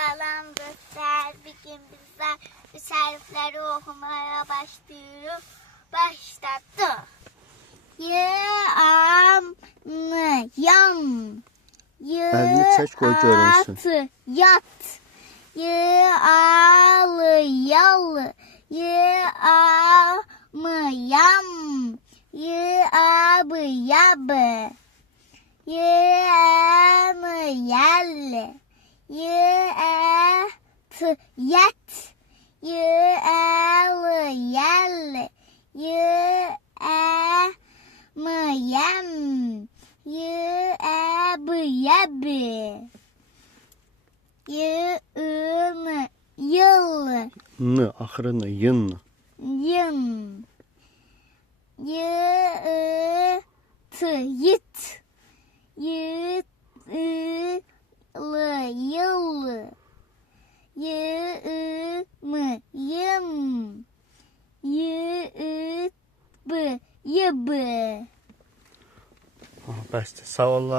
Salam dostlar. Bir gün bizler üç harfleri okumaya başlıyoruz. Başladı. Yam, yam. Elini çək, qoy görünsün. Yat. Yalı, yalı. Yamı, yam. Yabı, yabı. Yamı, yel. Yet, yet. Yel, yel. Yemı, yem. Yebı, yebi. Yığını, yıl. N, axırını, yın. Yın. Yıtı, yıt. Yılı, yıl. Yığımı, yım. Yıbı, yıbı. Bəsdir, sağ ol.